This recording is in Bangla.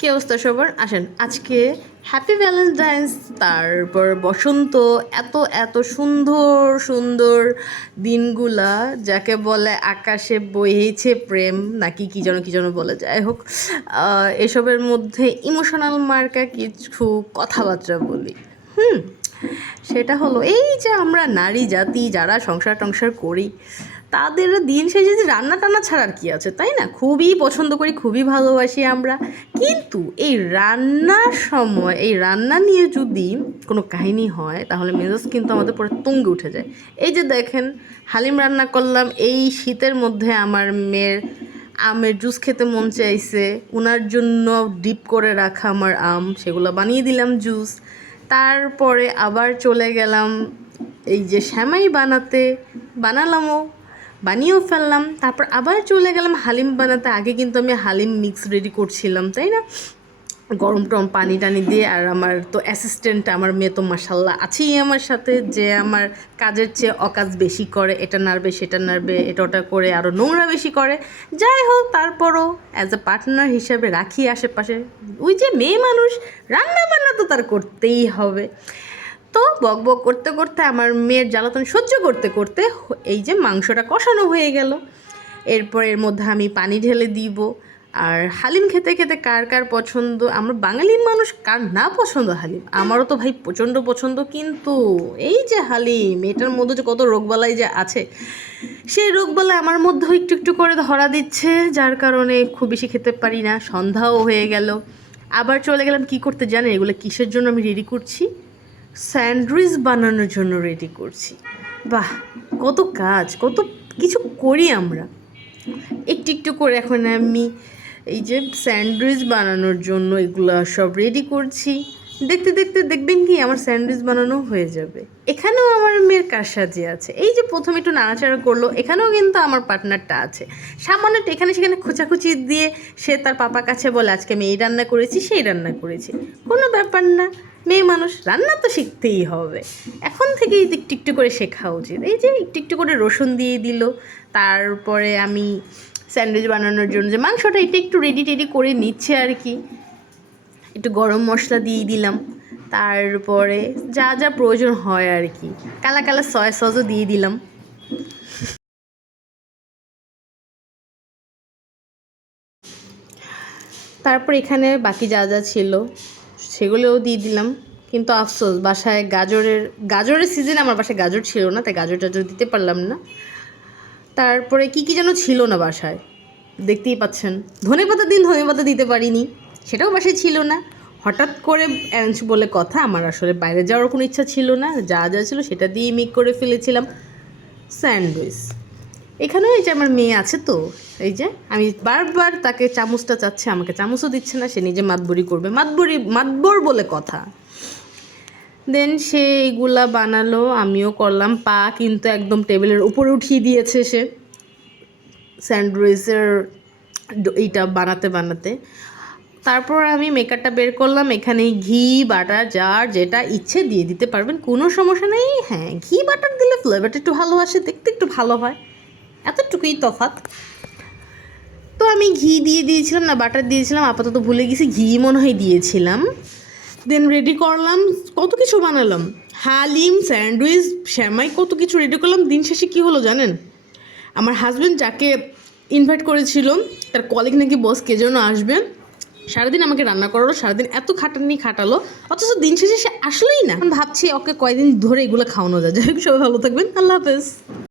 কি অবস্থা সবার? আসেন আজকে হ্যাপি ভ্যালেন্টাইন্স, তারপর বসন্ত, এত এত সুন্দর সুন্দর দিনগুলা, যাকে বলে আকাশে বইছে প্রেম নাকি কি যেন বলে, যাই হোক এসবের মধ্যে ইমোশনাল মার্কা কিছু কথাবার্তা বলি। সেটা হলো এই যে আমরা নারী জাতি যারা সংসার টংসার করি, তাদের দিন শেষে যে রান্না টান্না ছাড়ার কি আছে, তাই না? খুবই পছন্দ করি, খুবই ভালোবাসি আমরা। কিন্তু এই রান্নার সময় এই রান্না নিয়ে যদি কোনো কাহিনী হয় তাহলে মেজাজ কিন্তু আমাদের পরে তুঙ্গে উঠে যায়। এই যে দেখেন, হালিম রান্না করলাম এই শীতের মধ্যে, আমার মেয়ের আমের জুস খেতে মন চাইছে, ওনার জন্য ডিপ করে রাখা আমার আম, সেগুলো বানিয়ে দিলাম জুস। তারপরে আবার চলে গেলাম এই যে শ্যামাই বানাতে, বানালামও, বানিয়েও ফেললাম। তারপর আবার চলে গেলাম হালিম বানাতে। আগে কিন্তু আমি হালিম মিক্স রেডি করছিলাম, তাই না, গরম টরম পানি টানি দিয়ে। আর আমার তো অ্যাসিস্ট্যান্ট, আমার মেয়ে তো মাশাল্লাহ আছেই আমার সাথে, যে আমার কাজের চেয়ে অকাজ বেশি করে, এটা নাড়বে সেটা নাড়বে, এটা ওটা করে আরও নোংরা বেশি করে। যাই হোক, তারপরও অ্যাজ এ পার্টনার হিসাবে রাখি আশেপাশে। ওই যে মেয়ে মানুষ, রান্না বান্না তো তার করতেই হবে। তো বক বক করতে করতে, আমার মেয়ের জ্বালাতন সহ্য করতে করতে এই যে মাংসটা কষানো হয়ে গেল। এরপর এর মধ্যে আমি পানি ঢেলে দিব। আর হালিম খেতে খেতে কার কার পছন্দ, আমরা বাঙালি মানুষ কার না পছন্দ হালিম? আমারও তো ভাই প্রচণ্ড পছন্দ। কিন্তু এই যে হালিম, এটার মধ্যে যে কত রোগবালাই যে আছে, সেই রোগবালাই আমার মধ্যেও একটু একটু করে ধরা দিচ্ছে, যার কারণে খুব বেশি খেতে পারি না। সন্ধ্যাও হয়ে গেল। আবার চলে গেলাম কি করতে জানেন? এগুলো কিসের জন্য আমি রেডি করছি? স্যান্ডউইচ বানানোর জন্য রেডি করছি। বাহ, কত কাজ, কত কিছু করি আমরা একটু একটু করে। এখন আমি এই যে স্যান্ডউইচ বানানোর জন্য এগুলো সব রেডি করছি। দেখতে দেখতে দেখবেন কি আমার স্যান্ডউইচ বানানো হয়ে যাবে। এখানেও আমার মেয়ের কারসাজি আছে। এই যে প্রথমে একটু নাড়াচাড়া করলো, এখানেও কিন্তু আমার পার্টনারটা আছে। সামান্য একটু এখানে সেখানে খোঁচাখুচি দিয়ে সে তার পাপার কাছে বলে আজকে আমি এই রান্না করেছি, সেই রান্না করেছি। কোনো ব্যাপার না, মেয়ে মানুষ, রান্না তো শিখতেই হবে। এখন থেকেই একটু একটু করে শেখা উচিত। এই যে একটু একটু করে রসুন দিয়ে দিল। তারপরে আমি স্যান্ডউইচ বানানোর জন্য যে মাংসটা, এটা একটু রেডি করে নিচ্ছে আর কি। একটু গরম মশলা দিয়ে দিলাম। তারপরে যা যা প্রয়োজন হয় আর কি, কালা কালা সয়া সসও দিয়ে দিলাম। তারপর এখানে বাকি যা যা ছিল সেগুলোও দিয়ে দিলাম। কিন্তু আফসোস, বাসায় গাজরের সিজনে আমার বাসায় গাজর ছিল না, তাই গাজর টাজর দিতে পারলাম না। তারপরে কি যেন ছিল না বাসায়, দেখতেই পাচ্ছেন। ধনেপাতা ধনেপাতা দিতে পারিনি, সেটাও বাসায় ছিল না। হঠাৎ করে অ্যারেঞ্জ বলে কথা, আমার আসলে বাইরে যাওয়ার কোনো ইচ্ছা ছিল না, যা যা ছিল সেটা দিয়ে মেক করে ফেলেছিলাম স্যান্ডউইচ। এখানেও এই যে আমার মেয়ে আছে, তো এই যে আমি বারবার তাকে চামচটা চাচ্ছে, আমাকে চামচও দিচ্ছে না, সে নিজে মাতবরি করবে, মাতবর বলে কথা। দেন সে এইগুলা বানালো, আমিও করলাম। পা কিন্তু একদম টেবিলের উপরে উঠিয়ে দিয়েছে সে স্যান্ডউইচের এইটা বানাতে বানাতে। তারপর আমি মেকারটা বের করলাম। এখানে ঘি বাটার যার যেটা ইচ্ছে দিয়ে দিতে পারবেন, কোনো সমস্যা নেই। হ্যাঁ, ঘি বাটার দিলে ফ্লেভারটা একটু ভালো আসে, দেখতে একটু ভালো হয়, এতটুকুই তফাৎ। তো আমি ঘি দিয়ে দিয়েছিলাম না বাটার দিয়েছিলাম, আপাতত ভুলে গেছি, ঘি মনে হয় দিয়েছিলাম। দেন রেডি করলাম, কত কিছু বানালাম, হালিম, স্যান্ডউইচ, শ্যামাই, কত কিছু রেডি করলাম। দিন শেষে কী হলো জানেন? আমার হাজব্যান্ড যাকে ইনভাইট করেছিল, তার কলিগ নাকি বস কে যেন আসবে, সারাদিন আমাকে রান্না করালো, সারাদিন এত খাটালো, অথচ দিন শেষে সে আসলেই না। ভাবছি ওকে কয়দিন ধরে এগুলো খাওয়ানো যায়। যাই হোক, সবাই ভালো থাকবেন, আল্লাহ হাফেজ।